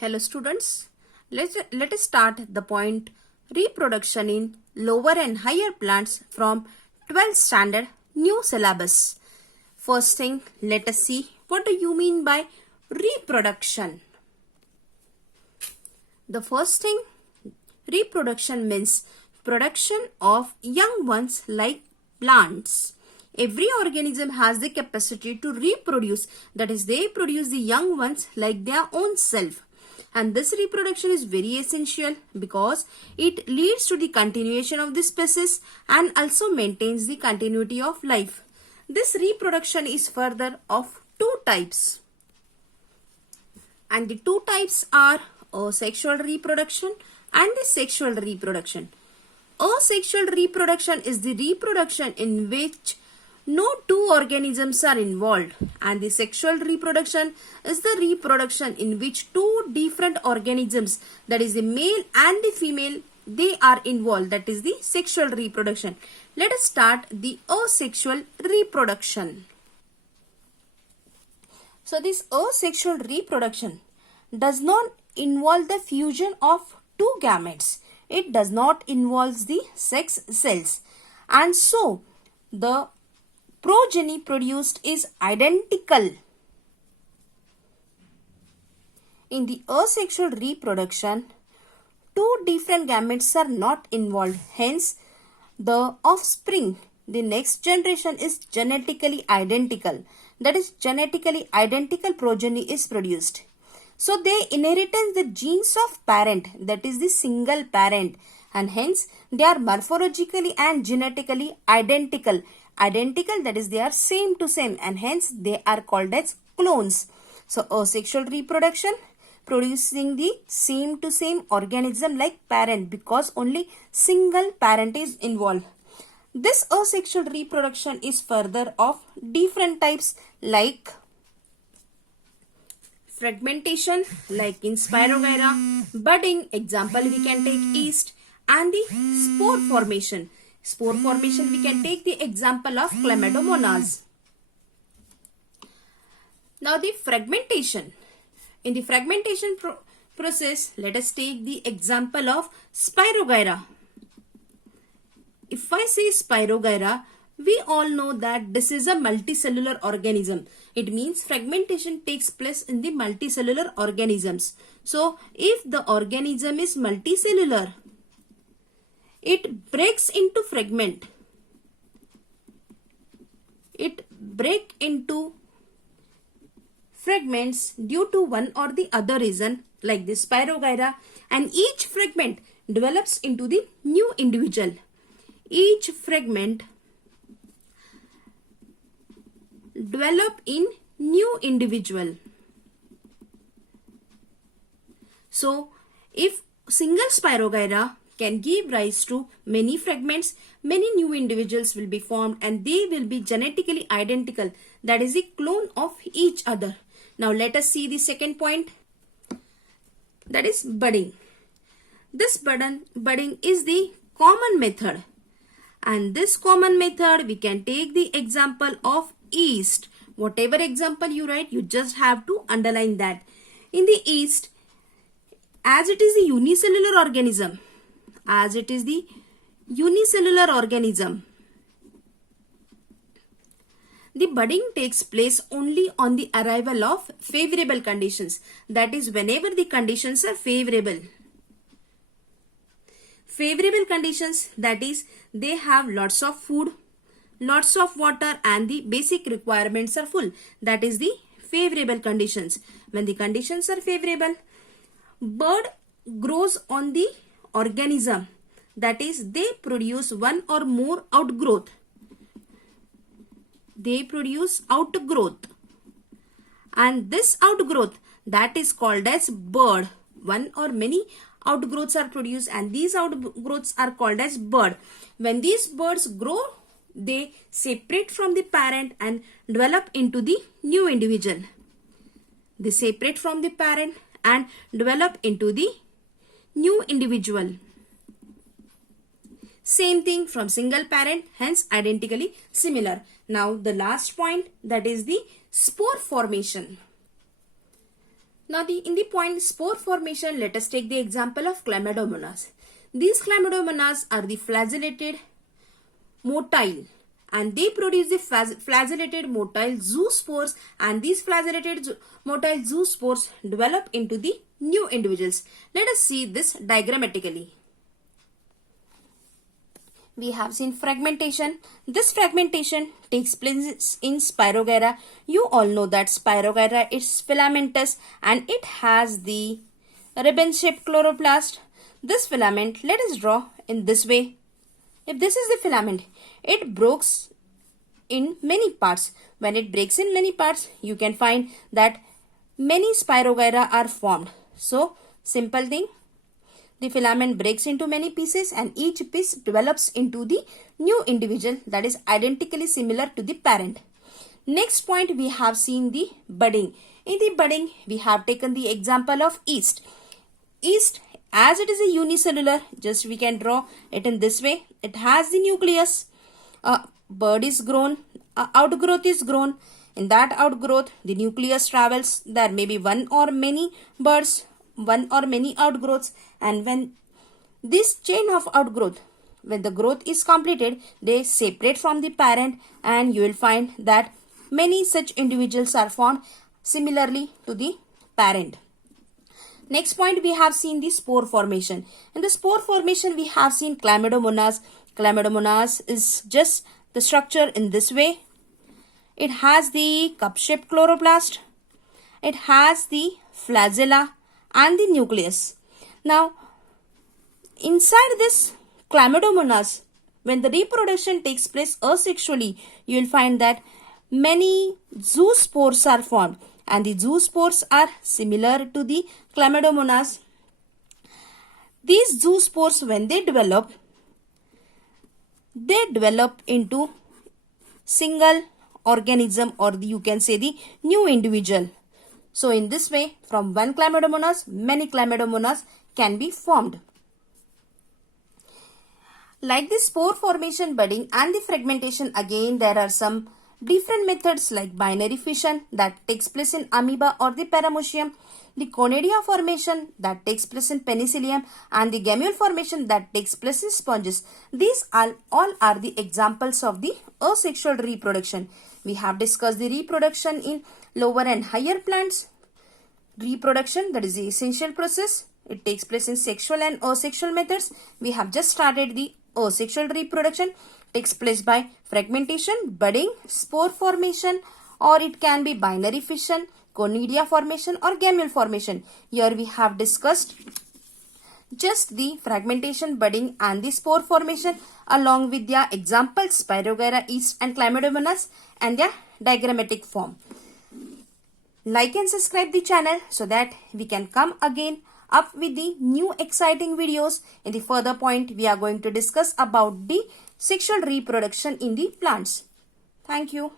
Hello students, let us start the point reproduction in lower and higher plants from 12th standard new syllabus. First thing, let us see what do you mean by reproduction. The first thing, reproduction means production of young ones like plants. Every organism has the capacity to reproduce, that is they produce the young ones like their own self. And this reproduction is very essential because it leads to the continuation of the species and also maintains the continuity of life. This reproduction is further of two types. And the two types are asexual reproduction and the sexual reproduction. Asexual reproduction is the reproduction in which no two organisms are involved, and the sexual reproduction is the reproduction in which two different organisms, that is the male and the female, they are involved, that is the sexual reproduction. Let us start the asexual reproduction. So this asexual reproduction does not involve the fusion of two gametes. It does not involve the sex cells, and so the progeny produced is identical. In the asexual reproduction, two different gametes are not involved. Hence, the offspring, the next generation is genetically identical. That is, genetically identical progeny is produced. So, they inherit the genes of parent, that is the single parent, and hence they are morphologically and genetically identical. Identical, that is they are same to same, and hence they are called as clones. So asexual reproduction producing the same to same organism like parent because only single parent is involved. This asexual reproduction is further of different types like fragmentation, like in Spirogyra, budding, example we can take yeast, and the spore formation. Spore formation, we can take the example of Chlamydomonas. Now the fragmentation. In the fragmentation process, let us take the example of Spirogyra. If I say Spirogyra, we all know that this is a multicellular organism. It means fragmentation takes place in the multicellular organisms. So, if the organism is multicellular, it breaks into fragment. It breaks into fragments due to one or the other reason, like this Spirogyra, and each fragment develops into the new individual. Each fragment develop in new individual. So, if single Spirogyra can give rise to many fragments, many new individuals will be formed and they will be genetically identical. That is a clone of each other. Now let us see the second point, that is budding. This budding is the common method, and this common method we can take the example of yeast. Whatever example you write, you just have to underline that. In the yeast, as it is a unicellular organism, the budding takes place only on the arrival of favorable conditions. That is, whenever the conditions are favorable. Favorable conditions, that is, they have lots of food, lots of water, and the basic requirements are full. That is the favorable conditions. When the conditions are favorable, bird grows on the organism. That is, they produce one or more outgrowth. They produce outgrowth. And this outgrowth, that is called as bird. One or many outgrowths are produced and these outgrowths are called as bird. When these birds grow, they separate from the parent and develop into the new individual. They separate from the parent and develop into the new individual. Same thing from single parent, hence identically similar. Now the last point, that is the spore formation. Now in the point spore formation, let us take the example of Chlamydomonas. These Chlamydomonas are the flagellated motile, and they produce the flagellated motile zoospores, and these flagellated motile zoospores develop into the new individuals. Let us see this diagrammatically. We have seen fragmentation. This fragmentation takes place in Spirogyra. You all know that Spirogyra is filamentous and it has the ribbon-shaped chloroplast. This filament, let us draw in this way. If this is the filament, it breaks in many parts. When it breaks in many parts, you can find that many Spirogyra are formed. So, simple thing. The filament breaks into many pieces and each piece develops into the new individual that is identically similar to the parent. Next point, we have seen the budding. In the budding, we have taken the example of yeast. Yeast, as it is a unicellular, just we can draw it in this way. It has the nucleus. A bud is grown, outgrowth is grown. In that outgrowth, the nucleus travels. There may be one or many buds, one or many outgrowths, and when this chain of outgrowth, when the growth is completed, they separate from the parent, and you will find that many such individuals are formed similarly to the parent. Next point, we have seen the spore formation. In the spore formation, we have seen Chlamydomonas. Chlamydomonas is just the structure in this way. It has the cup-shaped chloroplast. It has the flagella and the nucleus. Now, inside this Chlamydomonas, when the reproduction takes place asexually, you will find that many zoospores are formed, and the zoospores are similar to the Chlamydomonas. These zoospores, when they develop into single organism, or you can say the new individual. So in this way, from one Chlamydomonas, many Chlamydomonas can be formed. Like the spore formation, budding and the fragmentation, again there are some different methods like binary fission that takes place in amoeba or the paramecium, the conidia formation that takes place in penicillium, and the gamule formation that takes place in sponges. These all are the examples of the asexual reproduction. We have discussed the reproduction in lower and higher plants. Reproduction, that is the essential process. It takes place in sexual and asexual methods. We have just started the asexual reproduction. Takes place by fragmentation, budding, spore formation, or it can be binary fission, conidia formation, or gamule formation. Here we have discussed just the fragmentation, budding and the spore formation along with their examples Spirogyra, yeast and Chlamydomonas and their diagrammatic form. Like and subscribe the channel so that we can come again up with the new exciting videos. In the further point, we are going to discuss about the sexual reproduction in the plants. Thank you.